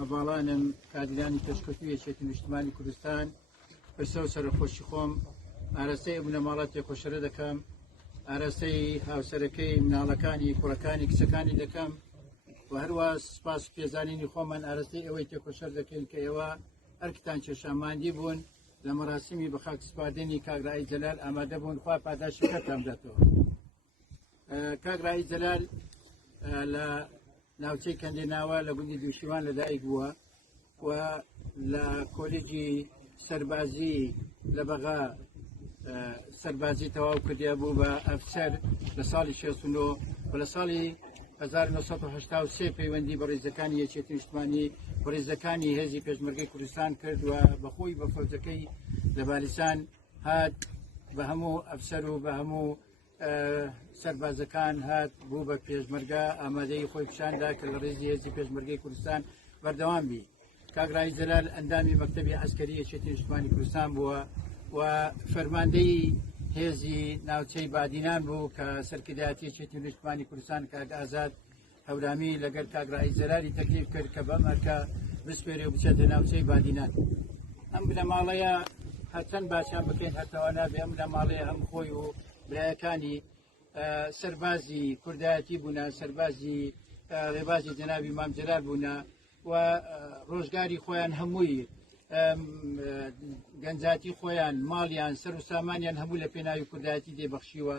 هەواڵانم کادرانی پێشکەوتوی یەکێتی نیشتمانی کوردستان پرسە و سەرخۆشی خۆم ئاراستەی بنەماڵات تێخۆشەرە دەکەم ئاراستەی هاوسەرەکەی مناڵەکانی کوڕەکانی کچەکانی دەکەم و هەروە سپاس و پێزانینی خۆمان ئاراستەی ئەوەی تێخۆشەر دەکەین کە ئێوە هەرکتان کێشاماندی بوون لە مەراسیمی بە خاک سپاردنی کاگرایی جەلال ئامادە بوون خوا پاداشەکەتان بداتەوە. کاگرایی جەلال لە ناوچەی کەندێناوە لە گوندی دووشیوان لەدایک بووە و لە کۆلێجی سەربازی لە بەغا سەربازی تەواو کردیا بوو بە ئەفسەر لە ساڵی 69 و لە ساڵی 1970 پەیوەندی بە ڕێزەکانی یەکێتی نیشتمانی بە ڕێزەکانی هێزی پێشمەرگەی کوردستان کرد و بەخۆی بە فەوزەکەی لە بالیسان هات بە هەموو ئەفسەر و بە هەموو سەربازەکان هات بوو بە پێشمەرگە ئامادەی خۆی پیشاندا کە لە ڕێزی هێزی پێشمەرگەی کوردستان بەردەوام بی. کاگرایی جەلال ئەندامی مەکتەبی عەسکەری یەکێتی نیشتمانی کوردستان بووە و فەرماندەی هێزی ناوچەی بادینان بوو کە سەرکردایەتی یەکێتی نیشتمانی کوردستان کاک ئازاد هەورامی لەگەڵ کاگرایی جەلالی تەکلیف کرد کە بەم ئەرکە بسپێرێ و بچێتە ناوچەی بادینان. ئەم بنەماڵەیە هەرچەند باشیان بکەین هەرتەوە نابێ ئەم بنەماڵەیە هەم خۆی و برایەکانی سەربازی کوردایەتی بوونە سەربازی ڕێبازی جەنابی مام جەلال بوونە و ڕۆژگاری خۆیان هەمووی گەنجاتی خۆیان ماڵیان سەر و سامانیان هەموو لە پێناوی کوردایەتی دێبەخشیوە